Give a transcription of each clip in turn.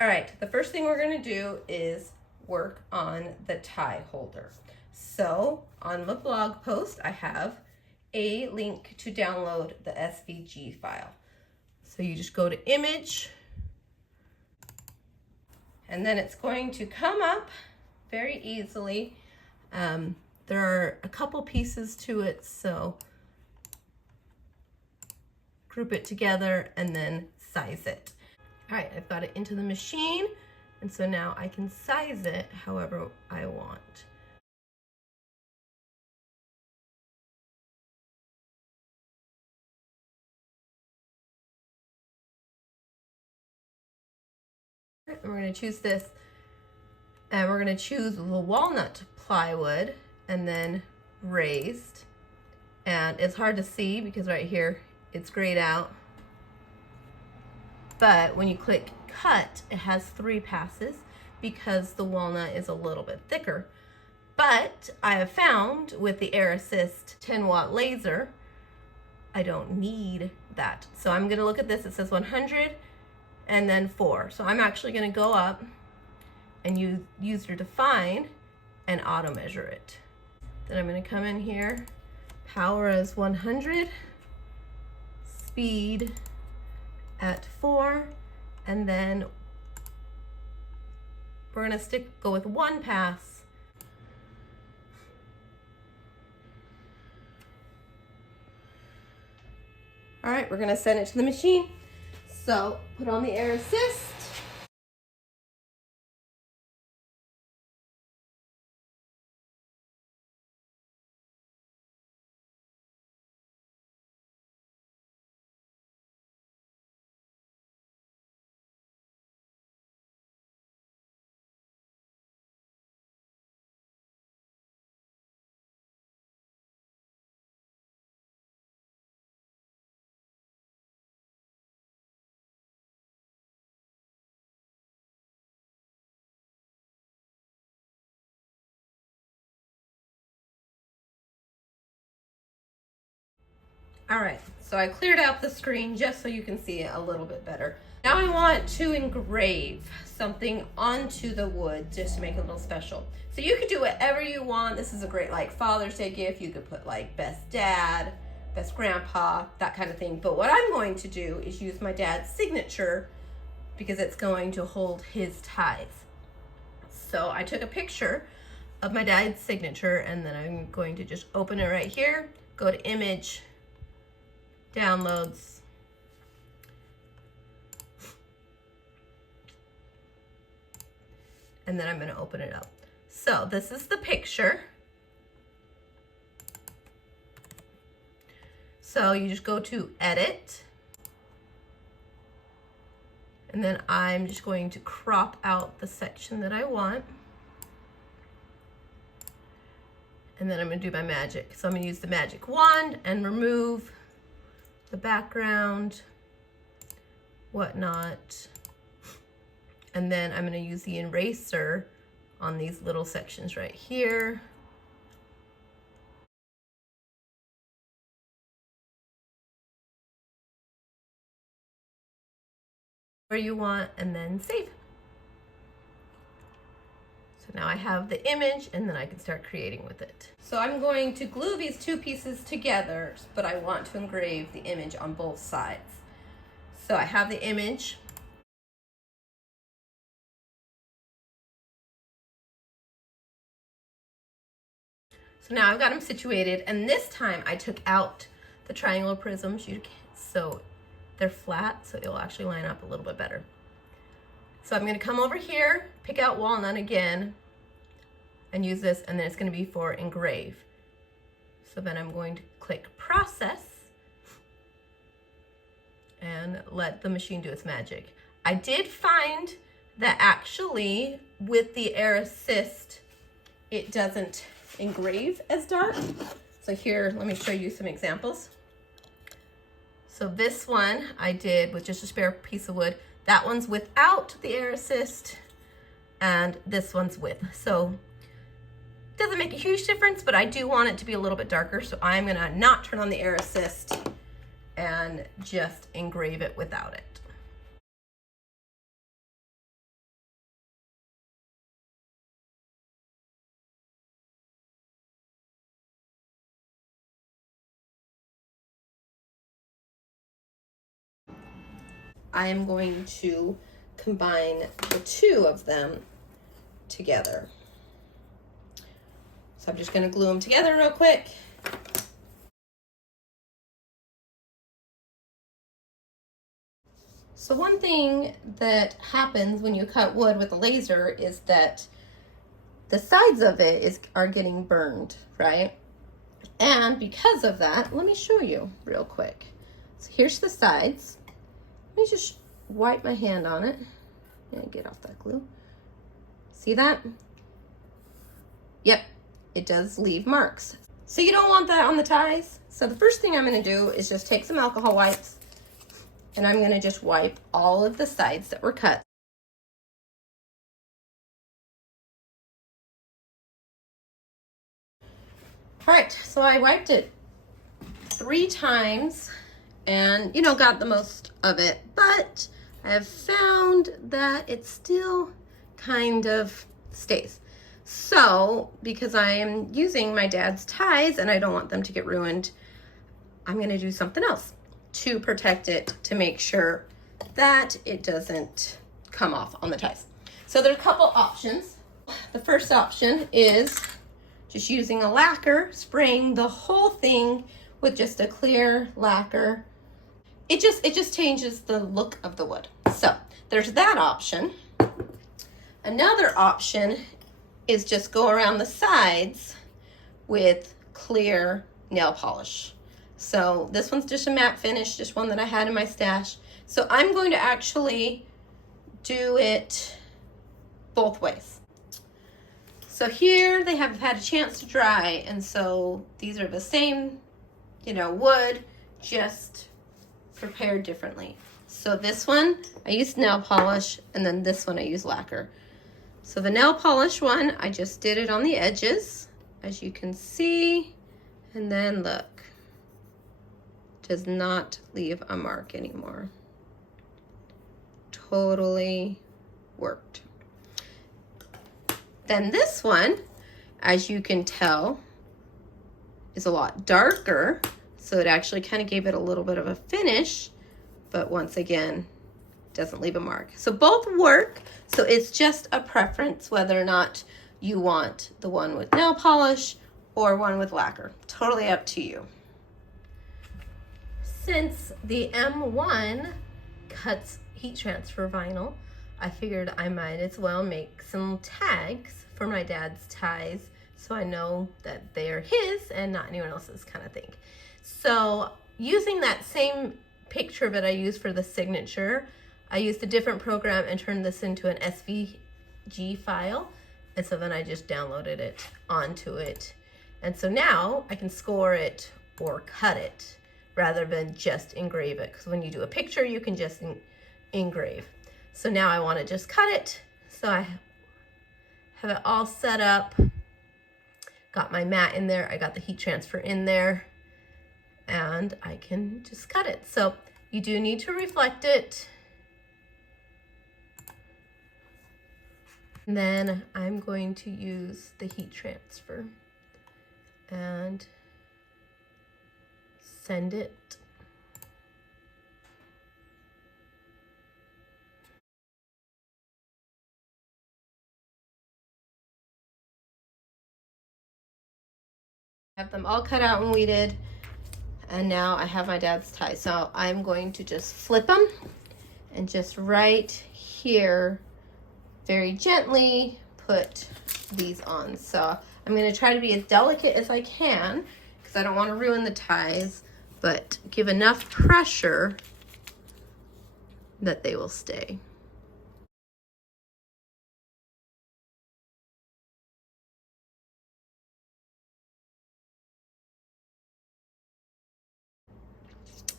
All right, the first thing we're gonna do is work on the tie holder. So on the blog post, I have a link to download the SVG file. So you just go to image, and then it's going to come up very easily. There are a couple pieces to it, so group it together and then size it. All right, I've got it into the machine, and so now I can size it however I want. And we're going to choose this, and we're going to choose the walnut plywood and then raised. And it's hard to see because right here it's grayed out. But when you click cut, it has 3 passes because the walnut is a little bit thicker. But I have found with the Air Assist 10-watt laser, I don't need that. So I'm gonna look at this, it says 100 and then 4. So I'm actually gonna go up and use your define and auto measure it. Then I'm gonna come in here, power as 100, speed at 4, and then we're gonna go with 1 pass. All right, we're gonna send it to the machine. So put on the Air Assist. All right, so I cleared out the screen just so you can see it a little bit better. Now I want to engrave something onto the wood just to make it a little special. So you could do whatever you want. This is a great like Father's Day gift. You could put like best dad, best grandpa, that kind of thing. But what I'm going to do is use my dad's signature because it's going to hold his ties. So I took a picture of my dad's signature, and then I'm going to just open it right here, go to image, downloads, and then I'm going to open it up. So this is the picture. So you just go to edit, and then I'm just going to crop out the section that I want. And then I'm going to do my magic. So I'm going to use the magic wand and remove the background, whatnot. And then I'm going to use the eraser on these little sections right here. Where you want, and then save. So now I have the image, and then I can start creating with it. So I'm going to glue these 2 pieces together, but I want to engrave the image on both sides. So I have the image. So now I've got them situated, and this time I took out the triangular prisms so they're flat, so it'll actually line up a little bit better. So I'm going to come over here, pick out walnut again, and use this, and then it's going to be for engrave. So then I'm going to click process and let the machine do its magic. I did find that actually with the Air Assist, it doesn't engrave as dark. So here, let me show you some examples. So this one I did with just a spare piece of wood. That one's without the Air Assist, and this one's with. So it doesn't make a huge difference, but I do want it to be a little bit darker. So I'm gonna not turn on the Air Assist and just engrave it without it. I am going to combine the two of them together. So I'm just going to glue them together real quick. So one thing that happens when you cut wood with a laser is that the sides of it are getting burned, right? And because of that, let me show you real quick. So here's the sides. Let me just wipe my hand on it and get off that glue. See that? Yep, it does leave marks. So you don't want that on the ties. So the first thing I'm gonna do is just take some alcohol wipes and I'm gonna just wipe all of the sides that were cut. All right, so I wiped it 3 times and, you know, got the most of it, but I have found that it still kind of stays. So, because I am using my dad's ties and I don't want them to get ruined, I'm gonna do something else to protect it, to make sure that it doesn't come off on the ties. So there's a couple options. The first option is just using a lacquer, spraying the whole thing with just a clear lacquer. It just changes the look of the wood. So there's that option. Another option is just go around the sides with clear nail polish. So this one's just a matte finish, just one that I had in my stash. So I'm going to actually do it both ways. So here they have had a chance to dry, and so these are the same, you know, wood, just prepared differently. So this one, I used nail polish, and then this one I used lacquer. So the nail polish one, I just did it on the edges, as you can see, and then look, does not leave a mark anymore. Totally worked. Then this one, as you can tell, is a lot darker, so it actually kind of gave it a little bit of a finish, but once again, doesn't leave a mark. So both work, so it's just a preference whether or not you want the one with nail polish or one with lacquer. Totally up to you. Since the M1 cuts heat transfer vinyl, I figured I might as well make some tags for my dad's ties so I know that they're his and not anyone else's kind of thing. So using that same picture that I used for the signature, I used a different program and turned this into an SVG file. And so then I just downloaded it onto it. And so now I can score it or cut it rather than just engrave it. Because when you do a picture, you can just engrave. So now I want to just cut it. So I have it all set up. Got my mat in there. I got the heat transfer in there. And I can just cut it. So you do need to reflect it. And then I'm going to use the heat transfer and send it. Have them all cut out and weeded, and now I have my dad's tie. So I'm going to just flip them and just right here very gently put these on. So I'm going to try to be as delicate as I can because I don't want to ruin the ties, but give enough pressure that they will stay.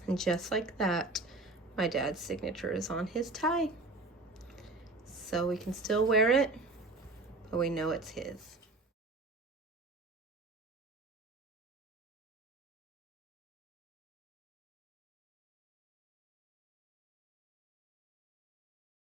And just like that, my dad's signature is on his tie. So we can still wear it, but we know it's his.